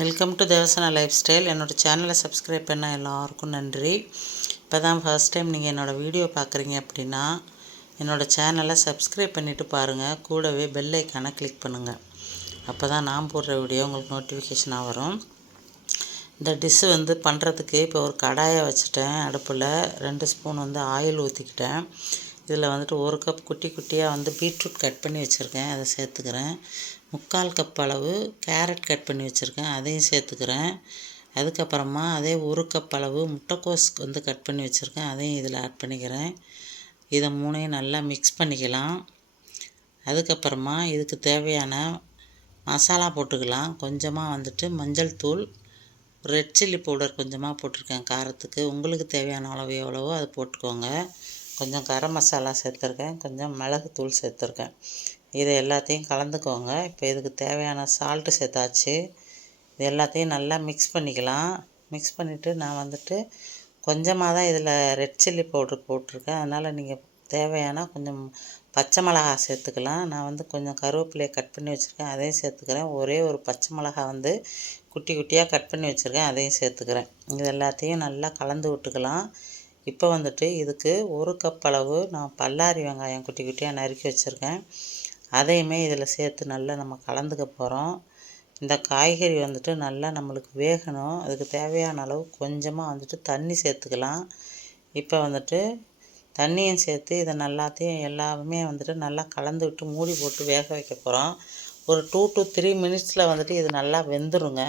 Welcome to Devasana lifestyle. என்னோடய சேனலை subscribe பண்ண எல்லாருக்கும் நன்றி. இப்போ தான் ஃபர்ஸ்ட் டைம் நீங்கள் என்னோடய வீடியோ பார்க்குறீங்க அப்படின்னா என்னோடய சேனலை சப்ஸ்கிரைப் பண்ணிவிட்டு பாருங்கள். கூடவே பெல் ஐக்கானை கிளிக் பண்ணுங்கள். அப்போ தான் நான் போடுற வீடியோ உங்களுக்கு நோட்டிஃபிகேஷனாக வரும். இந்த டிஷ்ஷு பண்ணுறதுக்கு இப்போ ஒரு கடாயை வச்சுட்டேன். அடுப்பில் 2 ஸ்பூன் ஆயில் ஊற்றிக்கிட்டேன். இதில் 1 கப் குட்டி குட்டியாக பீட்ரூட் கட் பண்ணி வச்சுருக்கேன், அதை சேர்த்துக்கிறேன். 3/4 கப் அளவு கேரட் கட் பண்ணி வச்சுருக்கேன், அதையும் சேர்த்துக்கிறேன். அதுக்கப்புறமா அதே 1 கப் அளவு முட்டைக்கோஸ் கட் பண்ணி வச்சுருக்கேன், அதையும் இதில் ஆட் பண்ணிக்கிறேன். இதை 3ஐயும் நல்லா மிக்ஸ் பண்ணிக்கலாம். அதுக்கப்புறமா இதுக்கு தேவையான மசாலா போட்டுக்கலாம். கொஞ்சமாக மஞ்சள் தூள், ரெட் சில்லி பவுடர் கொஞ்சமாக போட்டிருக்கேன் காரத்துக்கு. உங்களுக்கு தேவையான அளவு எவ்வளவோ அதை போட்டுக்கோங்க. கொஞ்சம் கரம் மசாலா சேர்த்துருக்கேன், கொஞ்சம் மிளகுத்தூள் சேர்த்துருக்கேன். இதை எல்லாத்தையும் கலந்துக்கோங்க. இப்போ இதுக்கு தேவையான சால்ட்டு சேர்த்தாச்சு. இது எல்லாத்தையும் நல்லா மிக்ஸ் பண்ணிக்கலாம். மிக்ஸ் பண்ணிவிட்டு நான் கொஞ்சமாக தான் இதில் ரெட் சில்லி பவுட்ரு போட்டிருக்கேன். அதனால் நீங்கள் தேவையான கொஞ்சம் பச்சை மிளகா சேர்த்துக்கலாம். நான் கொஞ்சம் கருவேப்பிலையை கட் பண்ணி வச்சுருக்கேன், அதையும் சேர்த்துக்கிறேன். ஒரே ஒரு பச்சை மிளகா குட்டி குட்டியாக கட் பண்ணி வச்சுருக்கேன், அதையும் சேர்த்துக்கிறேன். இது எல்லாத்தையும் நல்லா கலந்து விட்டுக்கலாம். இப்போ இதுக்கு 1 கப் அளவு நான் பல்லாரி வெங்காயம் குட்டி குட்டியாக நறுக்கி வச்சுருக்கேன், அதையுமே இதில் சேர்த்து நல்லா நம்ம கலந்துக்க போகிறோம். இந்த காய்கறி நல்லா நம்மளுக்கு வேகணும். அதுக்கு தேவையான அளவு கொஞ்சமாக தண்ணி சேர்த்துக்கலாம். இப்போ தண்ணியும் சேர்த்து இதை எல்லாமே நல்லா கலந்து விட்டு மூடி போட்டு வேக வைக்க போகிறோம். ஒரு 2 to 3 மினிட்ஸில் இது நல்லா வெந்துருங்க.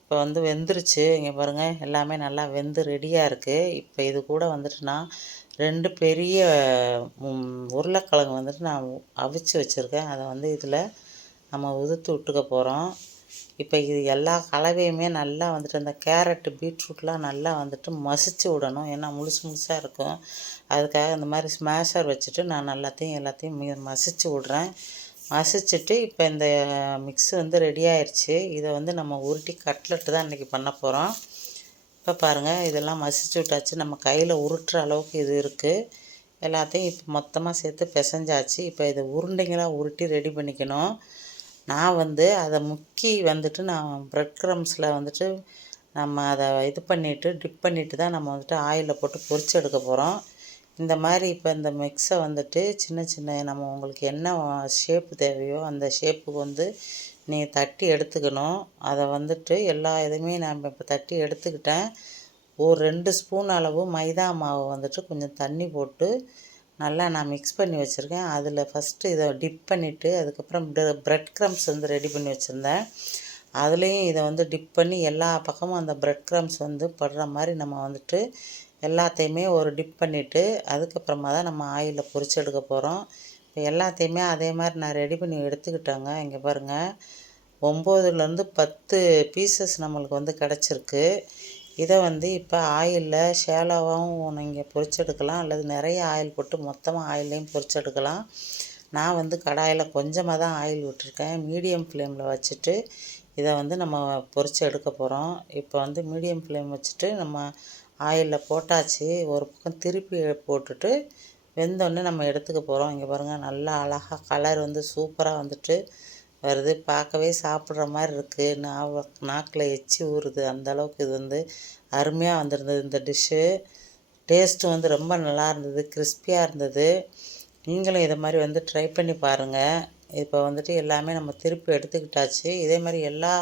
இப்போ வெந்துருச்சு. இங்கே பாருங்கள், எல்லாமே நல்லா வெந்து ரெடியாக இருக்குது. இப்போ இது கூட நான் 2 பெரிய உருளைக்கிழங்கு நான் அவிச்சு வச்சுருக்கேன், அதை இதில் நம்ம உதுத்து விட்டுக்க போகிறோம். இப்போ இது எல்லா கலவையுமே நல்லா அந்த கேரட்டு பீட்ரூட்லாம் நல்லா மசிச்சு விடணும். ஏன்னா முழுசு முழுசாக இருக்கும். அதுக்காக இந்த மாதிரி ஸ்மாஷர் வச்சுட்டு நான் எல்லாத்தையும் மசிச்சு விட்றேன். மசிச்சுட்டு இப்போ இந்த மிக்ஸு ரெடி ஆயிடுச்சு. இதை நம்ம உருட்டி கட்லெட்டு தான் இன்றைக்கி பண்ண போகிறோம். இப்போ பாருங்கள், இதெல்லாம் மசிச்சு விட்டாச்சு. நம்ம கையில் உருட்டுற அளவுக்கு இது இருக்குது. எல்லாத்தையும் இப்போ மொத்தமாக சேர்த்து பிசைஞ்சாச்சு. இப்போ இதை உருண்டைங்களாக உருட்டி ரெடி பண்ணிக்கணும். நான் அதை முக்கி நான் ப்ரெட் க்ரம்ஸில் நம்ம அதை இது பண்ணிவிட்டு டிப் பண்ணிவிட்டு தான் நம்ம ஆயிலில் போட்டு பொரிச்சு எடுக்க போகிறோம். இந்த மாதிரி இப்போ இந்த மிக்ஸை சின்ன சின்ன நம்ம உங்களுக்கு என்ன ஷேப்பு தேவையோ அந்த ஷேப்புக்கு நீங்கள் தட்டி எடுத்துக்கணும். அதை எல்லா இதுவுமே நான் இப்போ தட்டி எடுத்துக்கிட்டேன். ஒரு 2 ஸ்பூன் அளவு மைதா மாவு கொஞ்சம் தண்ணி போட்டு நல்லா நான் மிக்ஸ் பண்ணி வச்சுருக்கேன். அதில் ஃபஸ்ட்டு இதை டிப் பண்ணிவிட்டு அதுக்கப்புறம் ப்ரெட் க்ரம்ஸ் ரெடி பண்ணி வச்சுருந்தேன். அதுலேயும் இதை டிப் பண்ணி எல்லா பக்கமும் அந்த ப்ரெட் க்ரம்ஸ் படுற மாதிரி நம்ம எல்லாத்தையுமே ஒரு டிப் பண்ணிவிட்டு அதுக்கப்புறமா தான் நம்ம ஆயிலில் பொரிச்சு எடுக்க போகிறோம். இப்போ எல்லாத்தையுமே அதே மாதிரி நான் ரெடி பண்ணி எடுத்துக்கிட்டேங்க. இங்கே பாருங்கள், 9லேருந்து 10 பீசஸ் நம்மளுக்கு கிடச்சிருக்கு. இதை இப்போ ஆயிலில் ஷேலோவாகவும் நீங்கள் பொரிச்செடுக்கலாம், அல்லது நிறைய ஆயில் போட்டு மொத்தமாக ஆயிலையும் பொரிச்செடுக்கலாம். நான் கடாயில் கொஞ்சமாக தான் ஆயில் விட்டுருக்கேன். மீடியம் ஃப்ளேமில் வச்சுட்டு இதை நம்ம பொரிச்சு எடுக்க போகிறோம். இப்போ மீடியம் ஃப்ளேம் வச்சுட்டு நம்ம ஆயிலில் போட்டாச்சு. ஒரு பக்கம் திருப்பி போட்டுட்டு வெந்தோடனே நம்ம எடுத்துக்க போகிறோம். இங்கே பாருங்கள், நல்லா அழகாக கலர் சூப்பராக வருது. பார்க்கவே சாப்பிட்ற மாதிரி இருக்குது. நாக்கில் எச்சி ஊறுது. அந்தளவுக்கு இது அருமையாக வந்திருந்தது. இந்த டிஷ்ஷு டேஸ்ட்டு ரொம்ப நல்லா இருந்தது, கிறிஸ்பியாக இருந்தது. நீங்களும் இதை மாதிரி ட்ரை பண்ணி பாருங்கள். இப்போ எல்லாமே நம்ம திருப்பி எடுத்துக்கிட்டாச்சு. இதே மாதிரி எல்லா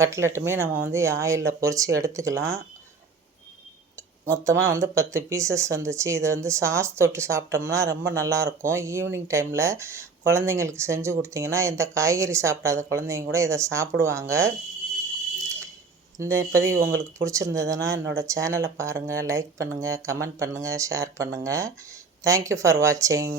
கட்லெட்டுமே நம்ம ஆயிலில் பொரித்து எடுத்துக்கலாம். மொத்தமாக 10 பீசஸ் வந்துச்சு. இதை சாஸ் தொட்டு சாப்பிட்டோம்னா ரொம்ப நல்லாயிருக்கும். ஈவினிங் டைமில் குழந்தைங்களுக்கு செஞ்சு கொடுத்தீங்கன்னா இந்த காய்கறி சாப்பிடாத குழந்தைங்க கூட இதை சாப்பிடுவாங்க. இந்த பதிவு உங்களுக்கு பிடிச்சிருந்ததுன்னா என்னோடய சேனலை பாருங்கள், லைக் பண்ணுங்கள், கமெண்ட் பண்ணுங்கள், ஷேர் பண்ணுங்கள். தேங்க்யூ ஃபார் வாட்சிங்.